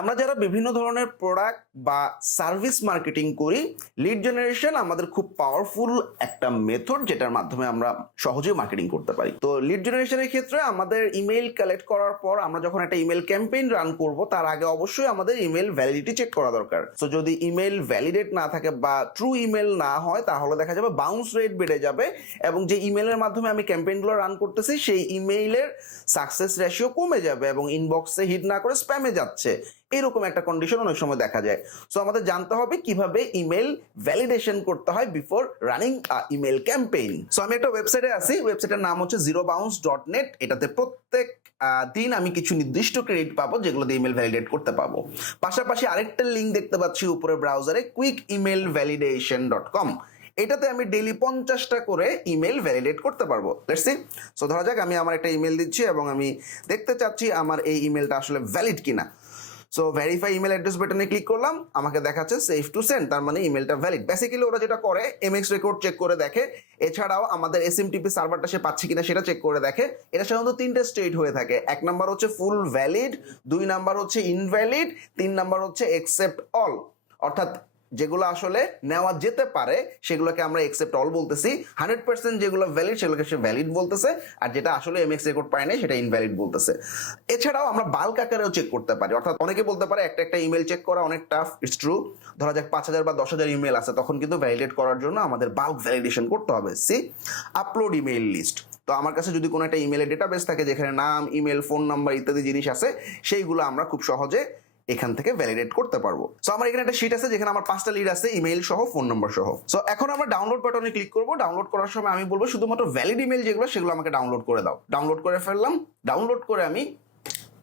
আমরা যারা বিভিন্ন ধরনের প্রোডাক্ট বা সার্ভিস মার্কেটিং করি, লিড জেনারেশন আমাদের খুব পাওয়ারফুল একটা মেথড যেটার মাধ্যমে আমরা সহজেই মার্কেটিং করতে পারি। তো লিড জেনারেশনের ক্ষেত্রে আমাদের ইমেইল কালেক্ট করার পর আমরা যখন একটা ইমেইল ক্যাম্পেইন রান করব, তার আগে অবশ্যই আমাদের ইমেইল ভ্যালিডিটি চেক করা দরকার। তো যদি ইমেইল ভ্যালিডেট না থাকে বা ট্রু ইমেইল না হয়, তাহলে দেখা যাবে বাউন্স রেট বেড়ে যাবে এবং যে ইমেইলের মাধ্যমে আমি ক্যাম্পেইনগুলো রান করতেছি সেই ইমেইলের সাকসেস রেশিও কমে যাবে এবং ইনবক্সে হিট না করে স্প্যামে যাচ্ছে। এরকম একটা কন্ডিশন অনেক সময় দেখা যায়। সো আমাদের জানতে হবে কিভাবে ইমেল ভ্যালিডেশন করতে হয় before running email campaign. So আমি একটা ওয়েবসাইটে আছি, ওয়েবসাইটের নাম হচ্ছে zerobounce.net। এটাতে প্রত্যেক দিন আমি কিছু নির্দিষ্ট ক্রেডিট পাবো যেগুলো দিয়ে ইমেল ভ্যালিডেট করতে পাবো। পাশাপাশি আরেকটা লিঙ্ক দেখতে পাচ্ছি উপরে ব্রাউজারে, quickemailvalidation.com। এটাতে আমি ডেইলি 50টা করে ইমেল ভ্যালিডেট করতে পারবো। Let's see. সো ধরা যাক আমি আমার একটা ইমেল দিচ্ছি এবং আমি দেখতে চাচ্ছি আমার এই ইমেলটা আসলে ভ্যালিড কিনা। সো ভেরিফাই ইমেল অ্যাড্রেস বাটনে ক্লিক করলাম, আমাকে দেখাচ্ছে সেফ টু সেন্ড, তার মানে ইমেলটা ভ্যালিড। বেসিক্যালি ওরা যেটা করে এমএক্স রেকর্ড চেক করে দেখে, এছাড়াও আমাদের এসএমটিপি সার্ভারটা সে পাচ্ছে কিনা সেটা চেক করে দেখে। এটা সাধারণত 3টে স্টেট হয়ে থাকে। 1 নাম্বার হচ্ছে ফুল ভ্যালিড, 2 নাম্বার হচ্ছে ইনভ্যালিড, 3 নাম্বার হচ্ছে অ্যাকসেপ্ট অল। অর্থাৎ যেগুলো আসলে নেওয়া যেতে পারে সেগুলোকে আমরা অ্যাকসেপ্ট অল বলতেছি, 100% যেগুলো ভ্যালিড সেগুলোকে সে ভ্যালিড বলতেছে, আর যেটা আসলে এমএক্স রেকর্ড পায় না সেটা ইনভ্যালিড বলতেছে। এছাড়াও আমরা বাল্ক আকারেও চেক করতে পারি। অর্থাৎ অনেকে বলতে পারে একটা একটা ইমেল চেক করা অনেক টাফ। It's true. ধরা যাক 5000 বা 10,000 ইমেল আছে, তখন কিন্তু ভ্যালিডেট করার জন্য আমাদের বাল্ক ভ্যালিডেশন করতে হবে। See upload email list. তো আমার কাছে যদি কোনো একটা ইমেলের ডেটাবেস থাকে যেখানে নাম, ইমেল, ফোন নাম্বার ইত্যাদি জিনিস আছে, সেইগুলো আমরা খুব সহজে এখান থেকে ভ্যালিডেট করতে পারবো। সো আমার এখানে একটা শিট আছে যেখানে আমার 5টা লিড আছে, ইমেইল সহ, ফোন নাম্বার সহ। সো এখন আমরা ডাউনলোড বাটনে ক্লিক করব। ডাউনলোড করার সময় আমি বলবো শুধুমাত্র ভ্যালিড ইমেল যেগুলো সেগুলো আমাকে ডাউনলোড করে দাও। ডাউনলোড করে ফেললাম। ডাউনলোড করে আমি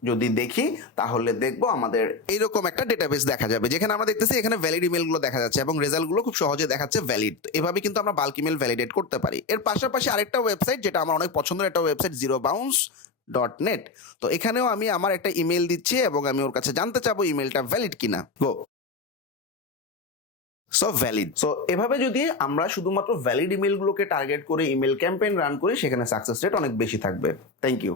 যদি দেখি তাহলে দেখবো আমাদের এইরকম একটা ডেটাবেস দেখা যাবে যেখানে আমরা দেখতেছি এখানে ভ্যালিড ইমেলগুলো দেখা যাচ্ছে এবং রেজাল্টগুলো খুব সহজে দেখাচ্ছে ভ্যালিড। এভাবে কিন্তু আমরা বাল্ক ইমেল ভ্যালিডেট করতে পারি। এর পাশাপাশি আরেকটা ওয়েবসাইট যেটা আমার অনেক পছন্দের একটা ওয়েবসাইট, zerobounce.net। তো এখানেও আমি আমার একটা ইমেল দিচ্ছি এবং আমি ওর কাছে জানতে চাবো ইমেলটা ভ্যালিড কিনা। গো। So valid. সো এভাবে যদি আমরা শুধুমাত্র ভ্যালিড ইমেলগুলোকে টার্গেট করে ইমেল ক্যাম্পেইন রান করি, সেখানে সাকসেস রেট অনেক বেশি থাকবে। Thank you.